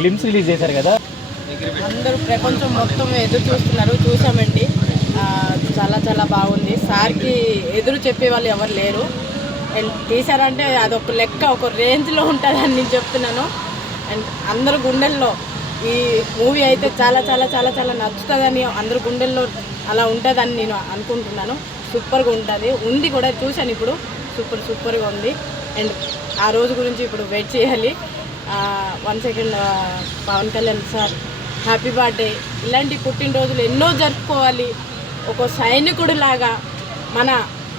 Glimpse release చేశారు కదా, అందరూ ప్రపంచం మొత్తం ఎదురు చూస్తున్నారు. చూసామండి, చాలా చాలా బాగుంది. సార్కి ఎదురు చెప్పే వాళ్ళు ఎవరు లేరు. అండ్ తీసారంటే అదొక లెక్క, ఒక రేంజ్లో ఉంటుందని నేను చెప్తున్నాను. అండ్ అందరు గుండెల్లో ఈ మూవీ అయితే చాలా చాలా చాలా చాలా నచ్చుతుందని, అందరు గుండెల్లో అలా ఉంటుందని నేను అనుకుంటున్నాను. సూపర్గా ఉంది కూడా, చూశాను ఇప్పుడు. సూపర్గా ఉంది. అండ్ ఆ రోజు గురించి ఇప్పుడు వెయిట్ చేయాలి. 1 second Pawan Kalyan sir happy birthday. ఇలాంటి పుట్టినరోజులు ఎన్నో జరుపుకోవాలి. ఒక సైనికుడు లాగా మన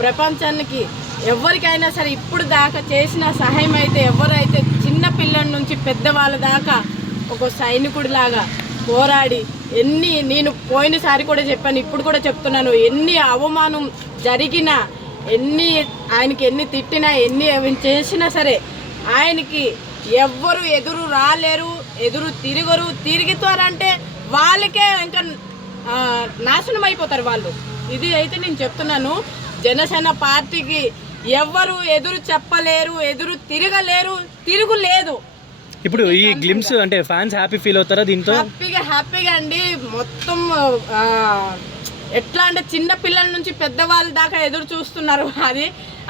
ప్రపంచానికి ఎవరికైనా సరే ఇప్పుడు దాకా చేసిన సహాయం అయితే, ఎవరైతే చిన్న పిల్లల నుంచి పెద్దవాళ్ళ దాకా ఒక సైనికుడి లాగా పోరాడి నేను పోయినసారి కూడా చెప్పాను, ఇప్పుడు కూడా చెప్తున్నాను, ఎన్ని అవమానం జరిగినా, ఆయనకి ఎన్ని తిట్టినా, ఎన్ని చేసినా సరే ఆయనకి ఎవ్వరు ఎదురు రాలేరు, ఎదురు తిరుగుతారంటే వాళ్ళకే ఇంకా నాశనం అయిపోతారు వాళ్ళు. ఇది అయితే నేను చెప్తున్నాను. జనసేన పార్టీకి ఎవ్వరు ఎదురు చెప్పలేరు, ఎదురు తిరుగులేదు. ఇప్పుడు ఈ గ్లిమ్స్ అంటే ఫ్యాన్స్ హ్యాపీ ఫీల్ అవుతారా దీంతో? హ్యాపీగా అండి. మొత్తం ఎట్లా అంటే చిన్న పిల్లల నుంచి పెద్దవాళ్ళ దాకా ఎదురు చూస్తున్నారు. అది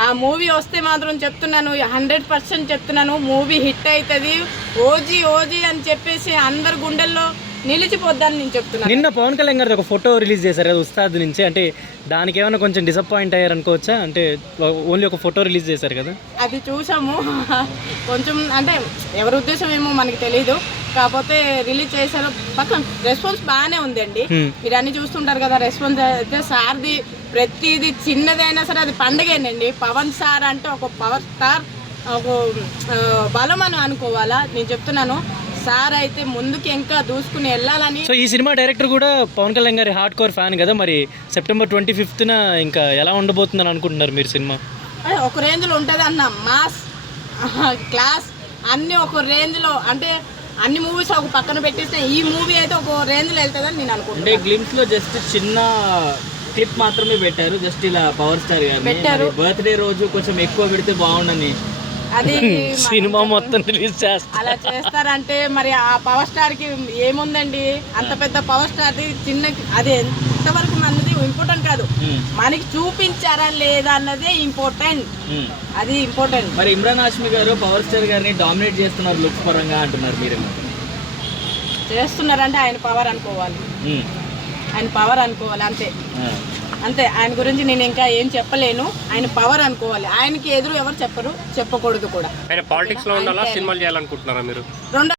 ఆ మూవీ వస్తే మాత్రం చెప్తున్నాను, 100% చెప్తున్నాను, మూవీ హిట్ అవుతుంది. ఓజీ అని చెప్పేసి అందరు గుండెల్లో నిలిచిపోద్దని నేను చెప్తున్నాను. నిన్న పవన్ కళ్యాణ్ గారు ఒక ఫోటో రిలీజ్ చేశారు కదా ఉస్తాద్ నుంచి, అంటే దానికి ఏమైనా కొంచెం డిసప్పాయింట్ అయ్యారు అనుకోవచ్చా? అంటే ఓన్లీ ఒక ఫోటో రిలీజ్ చేశారు కదా, అది చూసాము. కొంచెం అంటే ఎవరి ఉద్దేశం ఏమో మనకి తెలీదు, కాకపోతే రిలీజ్ చేశారు. పక్కన రెస్పాన్స్ బాగానే ఉందండి. మీరు అన్ని చూస్తుంటారు కదా, రెస్పాన్స్ అయితే సార్ది ప్రతిదీ చిన్నదైనా సరే అది పండగేనండి. పవన్ సార్ అంటే ఒక పవర్ స్టార్, ఒక బలం అని అనుకోవాలా. నేను చెప్తున్నాను, సార్ అయితే ముందుకి ఇంకా దూసుకుని వెళ్ళాలని. సో ఈ సినిమా డైరెక్టర్ కూడా పవన్ కళ్యాణ్ గారి హార్డ్ కోర్ ఫ్యాన్ కదా, మరి సెప్టెంబర్ 25న ఇంకా ఎలా ఉండబోతుందని అనుకుంటున్నారు మీరు సినిమా? ఒక రేంజ్లో ఉంటుంది అన్న, మాస్ క్లాస్ అన్నీ ఒక రేంజ్లో. అంటే అన్ని మూవీస్ ఒక పక్కన పెట్టేస్తే ఈ మూవీ అయితే ఒక రేంజ్లో వెళ్తుందని నేను అనుకుంటున్నాను. అంటే గ్లిమ్స్లో జస్ట్ చిన్న క్లిప్ మాత్రమే పెట్టారు, జస్ట్ ఇలా పవర్ స్టార్ గారు పెట్టారు. బర్త్డే రోజు కొంచెం ఎక్కువ పెడితే బాగుండని అది సినిమా మొత్తం రిలీజ్ చేస్తారు. అలా చేస్తారంటే మరి ఆ పవర్ స్టార్ కి ఏముందండి, అంత పెద్ద పవర్ స్టార్ చిన్న, అది ఎంతవరకు మనది ఇంపార్టెంట్ కాదు, మనకి చూపించారా లేదా అన్నదే ఇంపార్టెంట్. అది ఇంపార్టెంట్. మరి ఇమ్రాన్ హాష్మి గారు పవర్ స్టార్ గారిని డామినేట్ చేస్తున్నారు లుక్స్ పరంగా అంటున్నారు, మీరేమో చేస్తున్నారంటే ఆయన పవర్ అనుకోవాలి, అంతే. ఆయన గురించి నేను ఇంకా ఏం చెప్పలేను. ఆయన పవర్ అనుకోవాలి. ఆయనకి ఎదురు ఎవరు చెప్పకూడదు కూడా. ఆయన పాలిటిక్స్ లో ఉండాలా, సినిమాలు చేయాలనుకుంటున్నారా మీరు?